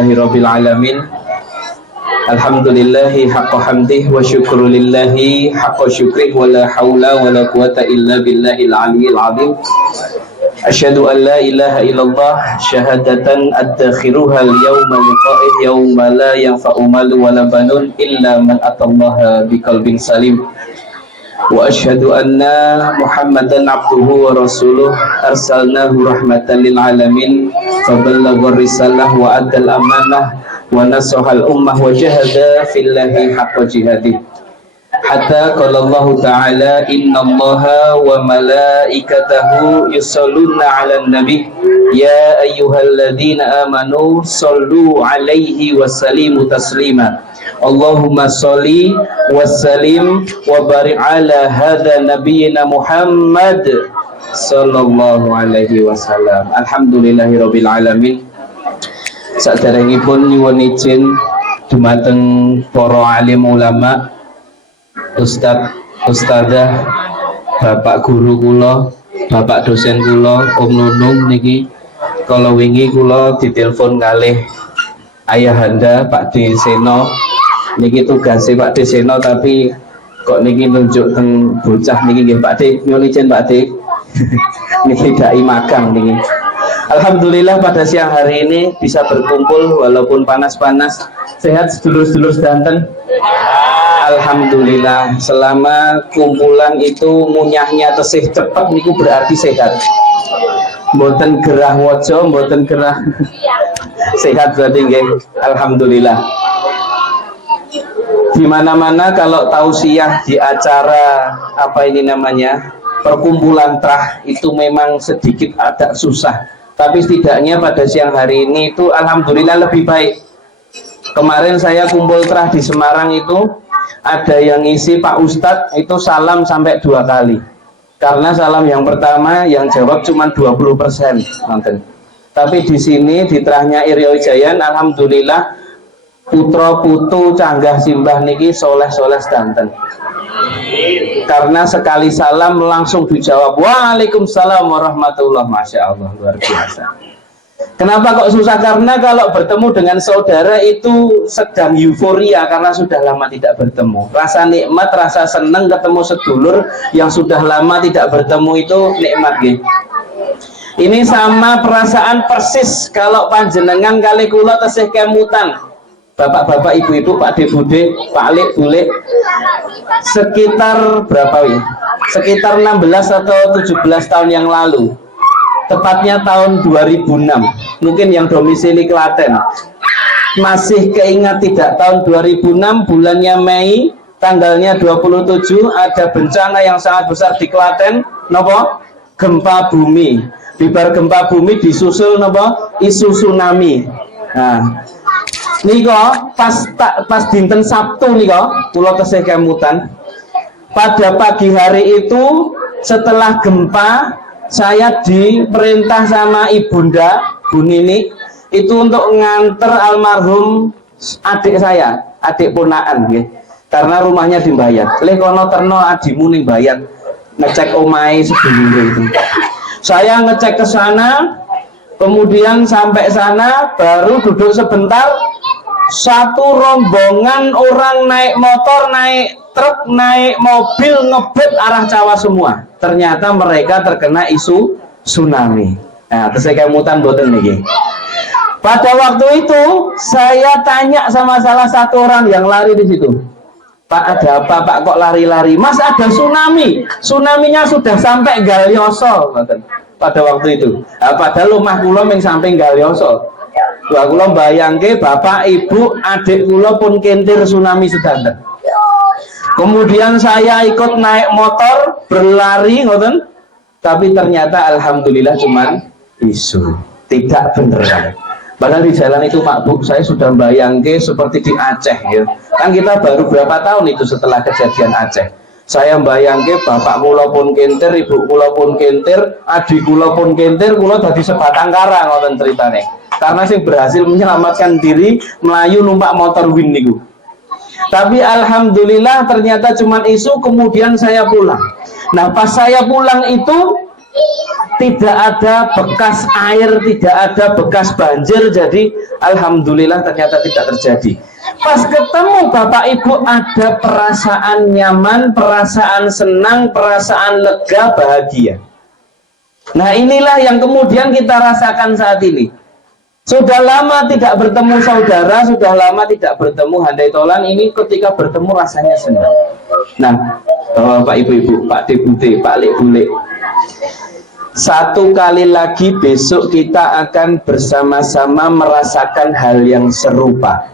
Alhamdulillahirabbil alamin. Alhamdulillahi haqqa hamdih wa syukru lillahi haqqa syukrih wa la haula wa la quwata illa billahil aliyyil azim. Asyhadu an la ilaha illallah syahadatan adakhiruha al-yawma liqa'ih yawma la yanfa'u malu wa la banun illa man atallaha biqalbin salim. Wa asyhadu anna Muhammadan abduhu wa rasuluh arsalnahu rahmatan lil alamin faballagha risalah wa addal amanah wa nasahal ummah wa jahada fillahi haqqa jihadih hatta qala Allah ta'ala innallaha wa malaikatahu yusholluna 'alan nabi ya ayyuhalladzina amanu shollu 'alaihi wa sallimu taslima. Allahumma sholli wa sallim wa barik ala hadza nabiyyina Muhammad sallallahu alaihi wasallam. Alhamdulillahirabbil alamin. Saderengipun nyuwun izin dumateng para alim ulama, ustadz, ustadzah, bapak guru kula, bapak dosen kula, Om Nunung niki kala wingi kula ditelepon kalih ayahanda Pak D Seno. Niki tugasnya Pak D Seno tapi kok niki nunjuk teng bocah niki nggih Pak D, nyuwun izin Pak D. Niki dai magang niki. Alhamdulillah pada siang hari ini bisa berkumpul walaupun panas-panas. Sehat sedulur-sedulur sedanten? Alhamdulillah. Selama kumpulan itu munyahnya tesih cepat niku berarti sehat. Mboten gerah waja, mboten gerah sehat berarti nggih. Alhamdulillah. Di mana-mana kalau tausiah di acara apa ini namanya perkumpulan trah itu memang sedikit agak susah. Tapi setidaknya pada siang hari ini itu alhamdulillah lebih baik. Kemarin saya kumpul trah di Semarang itu ada yang isi Pak Ustadz itu salam sampai 2 kali. Karena salam yang pertama yang jawab cuma 20%. Nonton. Tapi di sini di trahnya Iryo Jayan alhamdulillah putra putu canggah simbah niki soleh-soleh sedanten. Karena sekali salam langsung dijawab waalaikumsalam warahmatullah. Masya Allah luar biasa. Kenapa kok susah? Karena kalau bertemu dengan saudara itu sedang euforia karena sudah lama tidak bertemu. Rasa nikmat, rasa senang ketemu sedulur yang sudah lama tidak bertemu itu nikmat gitu. Ini sama perasaan persis kalau panjenengan kali kula tesih kemutan. Bapak-bapak, ibu-ibu, Pak De Bude, Pak Alik, Bule, sekitar berapa ya? Sekitar 16 atau 17 tahun yang lalu, tepatnya tahun 2006, mungkin yang domisili Klaten. Masih keingat tidak tahun 2006, bulannya Mei, tanggalnya 27, ada bencana yang sangat besar di Klaten, nopo? Gempa bumi. Bibar gempa bumi disusul nopo? Isu tsunami. Nah, niko pas dinten Sabtu niko kula tesih kemutan. Pada pagi hari itu setelah gempa saya diperintah sama ibunda Bu Nini itu untuk nganter almarhum adik saya, adik ponaan nggih. Karena rumahnya di Bayat. Leh kono terno adimu ning Bayat. Ngecek omahe sedulur itu. Saya ngecek ke sana, kemudian sampai sana baru duduk sebentar. Satu rombongan orang naik motor, naik truk, naik mobil ngebut arah Cawa semua. Ternyata mereka terkena isu tsunami. Nah, terus saya kemutan boten niki. Pada waktu itu saya tanya sama salah satu orang yang lari di situ. Pak, ada apa Pak kok lari-lari? Mas, ada tsunami. Tsunaminya sudah sampai Galioso. Pada waktu itu. Nah, padahal rumah kula ming samping Galioso. Wah, kula bayangke bapak, ibu, adik kula pun kentir tsunami sedanten. Kemudian saya ikut naik motor berlari ngoten. Tapi ternyata alhamdulillah cuman isu, tidak beneran. Padahal di jalan itu Pak Bu, saya sudah bayangke seperti di Aceh ya. Kan kita baru berapa tahun itu setelah kejadian Aceh. Saya bayangke bapak kula pun kentir, ibu kula pun kentir, adik kula pun kentir, kula dadi sebatang kara ngoten ceritane. Karena sih berhasil menyelamatkan diri melayu numpak motor win niku. Tapi alhamdulillah ternyata cuma isu, kemudian saya pulang. Nah pas saya pulang itu tidak ada bekas air, tidak ada bekas banjir. Jadi alhamdulillah ternyata tidak terjadi. Pas ketemu Bapak Ibu ada perasaan nyaman, perasaan senang, perasaan lega, bahagia. Nah inilah yang kemudian kita rasakan saat ini. Sudah lama tidak bertemu saudara, sudah lama tidak bertemu handai tolan, ini ketika bertemu rasanya senang. Nah, Bapak Ibu-ibu, Pak Deputi, Pak Lek Bule, satu kali lagi besok kita akan bersama-sama merasakan hal yang serupa,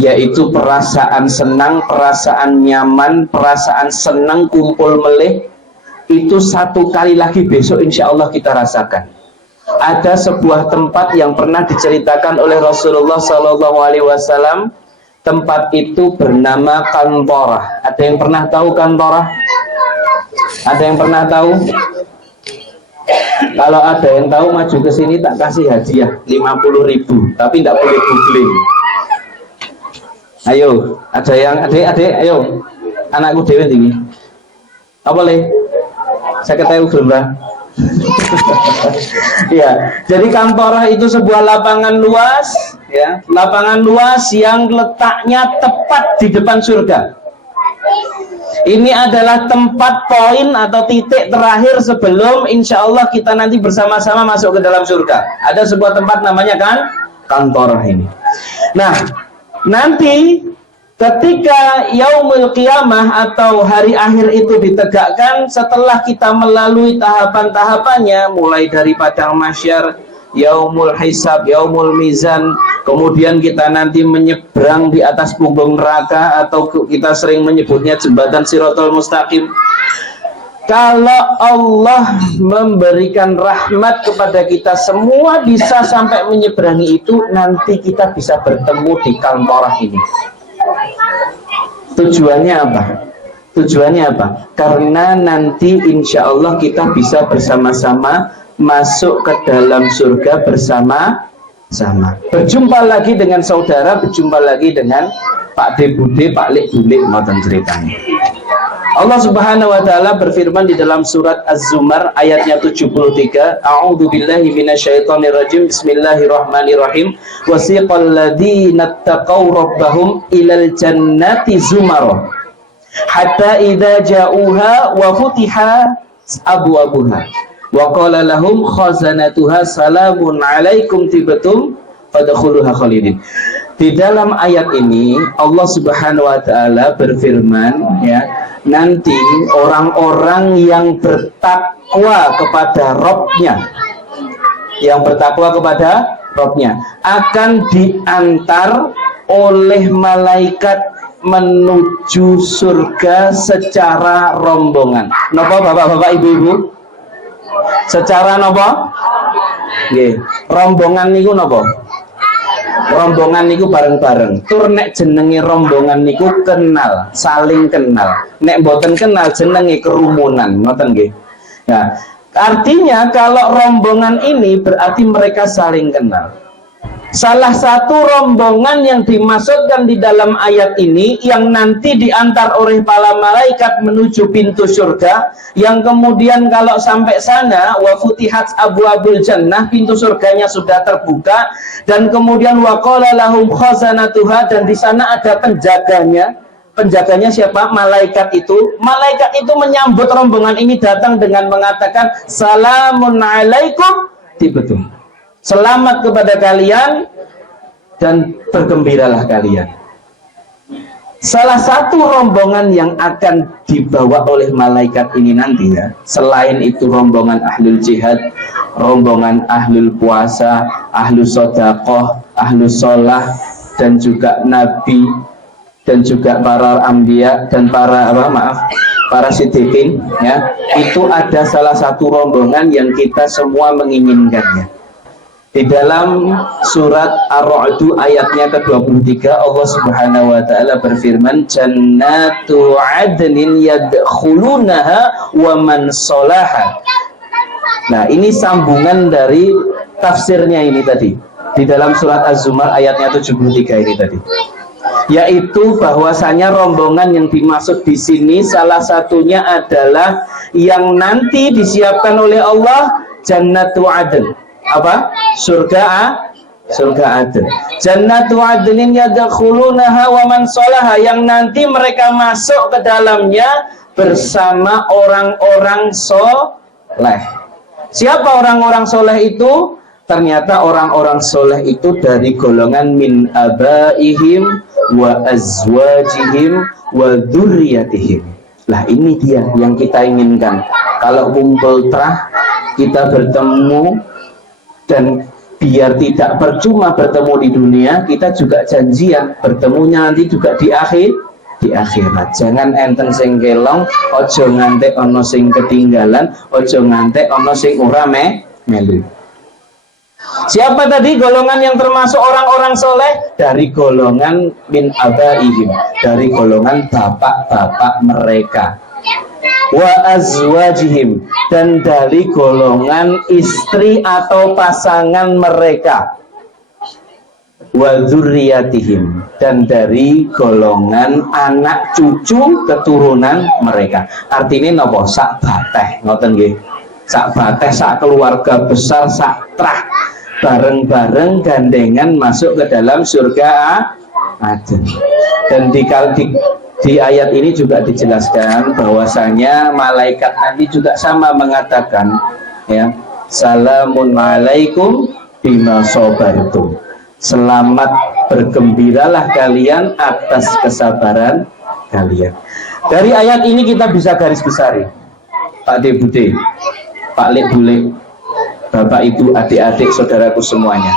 yaitu perasaan senang, perasaan nyaman, perasaan senang kumpul meleh. Itu satu kali lagi besok insya Allah kita rasakan. Ada sebuah tempat yang pernah diceritakan oleh Rasulullah SAW. Tempat itu bernama Kantorah. Ada yang pernah tahu Kantorah? Ada yang pernah tahu? Kalau ada yang tahu maju ke sini tak kasih hadiah 50.000, tapi tidak boleh googling. Ayo, ada yang adik-adik, ayo. Anakku dewe ini. Apa boleh? Saya ketahui belum, Mbak? Ya, jadi Kantorah itu sebuah lapangan luas, ya, lapangan luas yang letaknya tepat di depan surga. Ini adalah tempat poin atau titik terakhir sebelum insya Allah kita nanti bersama-sama masuk ke dalam surga. Ada sebuah tempat namanya kan Kantorah ini. Nah, nanti ketika yaumul qiyamah atau hari akhir itu ditegakkan, setelah kita melalui tahapan-tahapannya, mulai dari padang mahsyar, yaumul hisab, yaumul mizan, kemudian kita nanti menyeberang di atas punggung neraka, atau kita sering menyebutnya jembatan Shiratal Mustaqim. Kalau Allah memberikan rahmat kepada kita semua bisa sampai menyeberangi itu, nanti kita bisa bertemu di Kantorah ini. Tujuannya apa? Tujuannya apa? Karena nanti insya Allah kita bisa bersama-sama masuk ke dalam surga bersama-sama. Berjumpa lagi dengan saudara, berjumpa lagi dengan Pak De Bude, Pak Lek Bule, ngoten ceritanya. Allah Subhanahu wa taala berfirman di dalam surat Az-Zumar ayatnya 73, A'udzu billahi minasyaitonir rajim. Bismillahirrahmanirrahim. Wasiqal ladzina taqaw rabbahum ilal jannati zumara hatta idza ja'uha wa futiha abwabuha wa qala lahum khazanatuha salamun 'alaikum tibtum fadkhuluha khalidin. Di dalam ayat ini Allah Subhanahu wa taala berfirman, ya, nanti orang-orang yang bertakwa kepada Rabb-nya, yang bertakwa kepada Rabb-nya akan diantar oleh malaikat menuju surga secara rombongan. Napa bapak-bapak, ibu-ibu? Secara napa? Nggih, rombongan niku napa? Rombongan niku bareng-bareng. Tur nek jenenge rombongan niku kenal, saling kenal. Nek mboten kenal jenenge kerumunan, ngoten nggih. Nah, artinya kalau rombongan ini berarti mereka saling kenal. Salah satu rombongan yang dimaksudkan di dalam ayat ini yang nanti diantar oleh para malaikat menuju pintu surga, yang kemudian kalau sampai sana wa futihat abwabul jannah, pintu surganya sudah terbuka, dan kemudian wa qala lahum khazanatuha, dan di sana ada penjaganya. Penjaganya siapa? Malaikat itu. Malaikat itu menyambut rombongan ini datang dengan mengatakan salamun alaikum tibtum. Selamat kepada kalian dan bergembiralah kalian. Salah satu rombongan yang akan dibawa oleh malaikat ini nanti, ya, selain itu rombongan ahlul jihad, rombongan ahlul puasa, ahlul sedekah, ahlul sholah, dan juga nabi, dan juga para anbiya dan para para siddiqin, ya, itu ada salah satu rombongan yang kita semua menginginkannya. Di dalam surat Ar-Ra'd ayatnya ke-23 Allah Subhanahu wa taala berfirman, jannatu adnin yadkhulunaha wa man sholaha. Nah, ini sambungan dari tafsirnya ini tadi. Di dalam surat Az-Zumar ayatnya 73 ini tadi. yaitu bahwasanya rombongan yang dimaksud di sini salah satunya adalah yang nanti disiapkan oleh Allah Jannatu Adn. Apa? Surga Adn. Jannatu Adnin yadkhulunaha wa man sholaha, yang nanti mereka masuk ke dalamnya bersama orang-orang soleh. Siapa orang-orang soleh itu? Ternyata orang-orang soleh itu dari golongan min abaihim wa azwajihim wa dzurriyyatihim. Lah ini dia yang kita inginkan. Kalau kumpul terah, kita bertemu, dan biar tidak percuma bertemu di dunia, kita juga janjian bertemunya nanti juga di akhirat. Jangan enten sing kelong, ojo ngantek ono sing ketinggalan, ojo ngantek ono sing ora melu. Siapa tadi golongan yang termasuk orang-orang soleh? Dari golongan min abaihim, dari golongan bapak-bapak mereka. Wa azwajihim, dan dari golongan istri atau pasangan mereka. Wa dzurriyyatihim, dan dari golongan anak cucu keturunan mereka. Artinya napa? Sak bateh, ngoten nggih. Sak bateh, sak keluarga besar, sak trah, bareng-bareng gandengan masuk ke dalam surga Adn. Dan di ayat ini juga dijelaskan bahwasanya malaikat nanti juga sama mengatakan, ya, salamun alaikum bima sabartum. Selamat bergembiralah kalian atas kesabaran kalian. Dari ayat ini kita bisa garis besari, Pak De Bude, Pak Lek Bule, Bapak Ibu, adik-adik, saudaraku semuanya,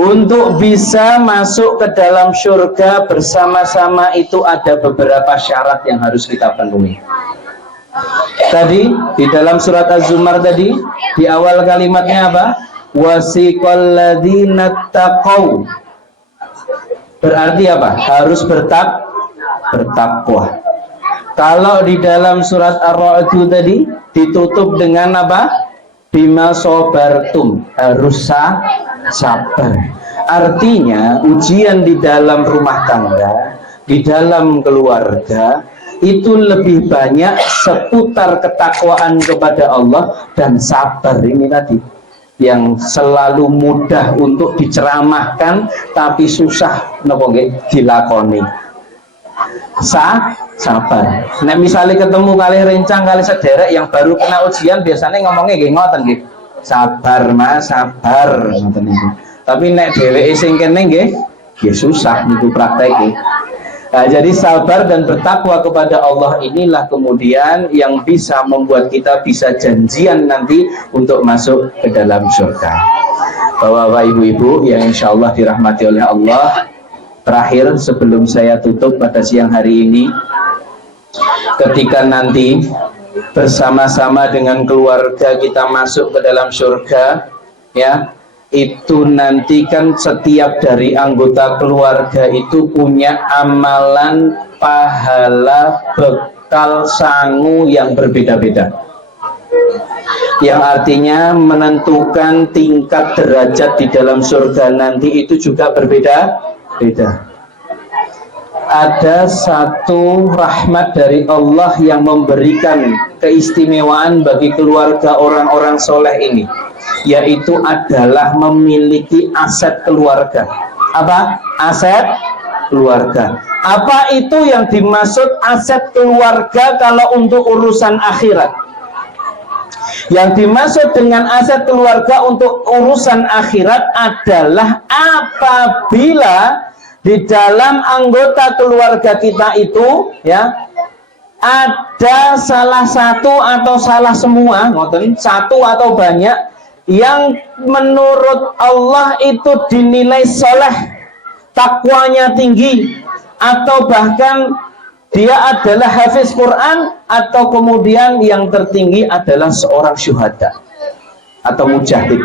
untuk bisa masuk ke dalam surga bersama-sama itu ada beberapa syarat yang harus kita penuhi. Tadi di dalam surat Az-Zumar tadi, di awal kalimatnya apa? Wasiqal ladzina taqaw. Berarti apa? Harus bertakwa. Kalau di dalam surat Ar-Ra'd tadi ditutup dengan apa? Bima sabartum, harus sabar. Artinya ujian di dalam rumah tangga, di dalam keluarga, itu lebih banyak seputar ketakwaan kepada Allah dan sabar ini tadi, yang selalu mudah untuk diceramahkan tapi susah nopo nggih dilakoni. Sabar. Nek misalnya ketemu kali rencang kali sederek yang baru kena ujian, biasanya ngomongnya nggih ngoten nggih. Sabar Mas, sabar ngoten niku. Tapi nek dheweke sing kene nggih susah niku prakteke. Nah, jadi sabar dan bertakwa kepada Allah inilah kemudian yang bisa membuat kita bisa janjian nanti untuk masuk ke dalam surga. Bapak-bapak, ibu-ibu yang insya Allah dirahmati oleh Allah, terakhir sebelum saya tutup pada siang hari ini, ketika nanti bersama-sama dengan keluarga kita masuk ke dalam surga, ya, itu nanti kan setiap dari anggota keluarga itu punya amalan pahala bekal sangu yang berbeda-beda, yang artinya menentukan tingkat derajat di dalam surga nanti itu juga berbeda-beda. Ada satu rahmat dari Allah yang memberikan keistimewaan bagi keluarga orang-orang soleh ini, yaitu adalah memiliki aset keluarga. Apa? Aset keluarga. Apa itu yang dimaksud aset keluarga kalau untuk urusan akhirat? Yang dimaksud dengan aset keluarga untuk urusan akhirat adalah apabila di dalam anggota keluarga kita itu, ya, ada salah satu atau salah semua, satu atau banyak, yang menurut Allah itu dinilai soleh, takwanya tinggi, atau bahkan dia adalah hafiz Quran, atau kemudian yang tertinggi adalah seorang syuhada atau mujahid,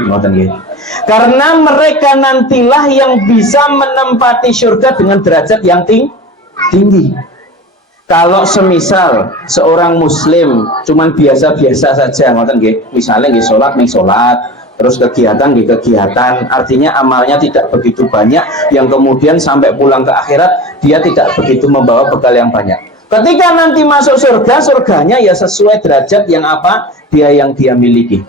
karena mereka nantilah yang bisa menempati surga dengan derajat yang tinggi. Kalau semisal seorang muslim cuman biasa-biasa saja, misalnya sholat nih sholat, terus kegiatan di kegiatan, artinya amalnya tidak begitu banyak, yang kemudian sampai pulang ke akhirat dia tidak begitu membawa bekal yang banyak. Ketika nanti masuk surga, surganya ya sesuai derajat yang apa yang dia miliki.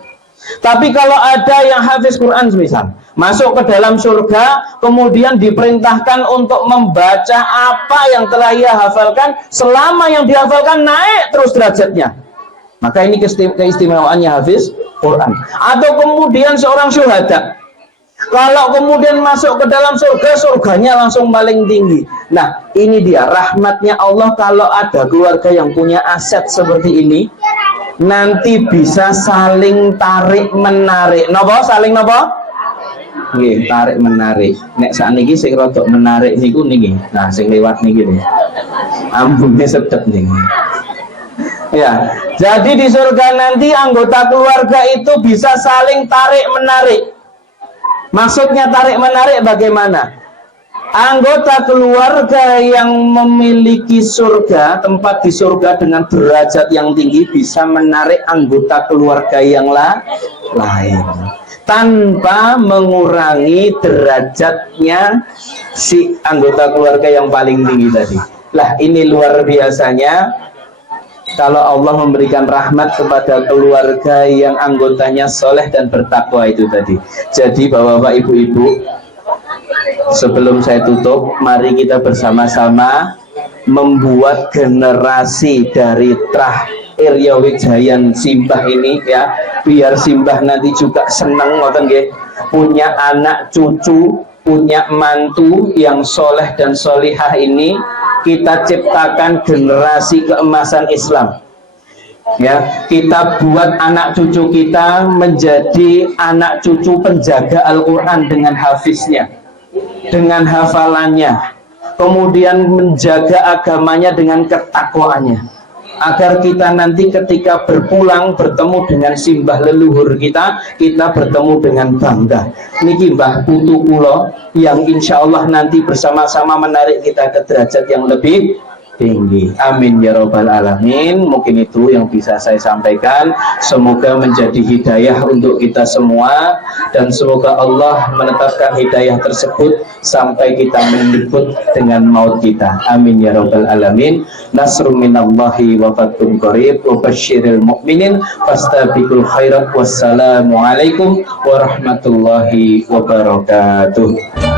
Tapi kalau ada yang hafiz Quran misal, masuk ke dalam surga, kemudian diperintahkan untuk membaca apa yang telah ia hafalkan, selama yang dihafalkan naik terus derajatnya. Maka ini keistimewaannya hafiz Quran. Atau kemudian seorang syuhada, kalau kemudian masuk ke dalam surga, surganya langsung paling tinggi. Nah, ini dia rahmatnya Allah kalau ada keluarga yang punya aset seperti ini, nanti bisa saling tarik menarik. Napa? Saling napa? Nggih, tarik menarik. Nek sakniki sing rodok menarik niku niki. Nah, sing lewat niki lho. Ambune sedep niki. Ya, jadi di surga nanti anggota keluarga itu bisa saling tarik menarik. Maksudnya tarik menarik bagaimana? Anggota keluarga yang memiliki surga, tempat di surga dengan derajat yang tinggi, bisa menarik anggota keluarga yang lain tanpa mengurangi derajatnya si anggota keluarga yang paling tinggi tadi. Lah, ini luar biasanya kalau Allah memberikan rahmat kepada keluarga yang anggotanya soleh dan bertakwa itu tadi. Jadi bapak-bapak, ibu-ibu, sebelum saya tutup, mari kita bersama-sama membuat generasi dari Trah Irya Wijhayan Simbah ini ya, biar Simbah nanti juga senang ngoten nggih, punya anak cucu, punya mantu yang soleh dan solihah ini. Kita ciptakan generasi keemasan Islam ya, kita buat anak cucu kita menjadi anak cucu penjaga Al-Quran dengan hafiznya, dengan hafalannya, kemudian menjaga agamanya dengan ketakwaannya, agar kita nanti ketika berpulang bertemu dengan simbah leluhur kita, kita bertemu dengan bangga. Niki Mbah Putu Kulo yang insya Allah nanti bersama-sama menarik kita ke derajat yang lebih tinggi. Amin ya robbal alamin. Mungkin itu yang bisa saya sampaikan. Semoga menjadi hidayah untuk kita semua, dan semoga Allah menetapkan hidayah tersebut sampai kita menyebut dengan maut kita. Amin ya robbal alamin. Nasrun minallahi wa fathun qarib wa basyiril mu'minin fastabiqul khairat. Wassalamualaikum warahmatullahi wabarakatuh.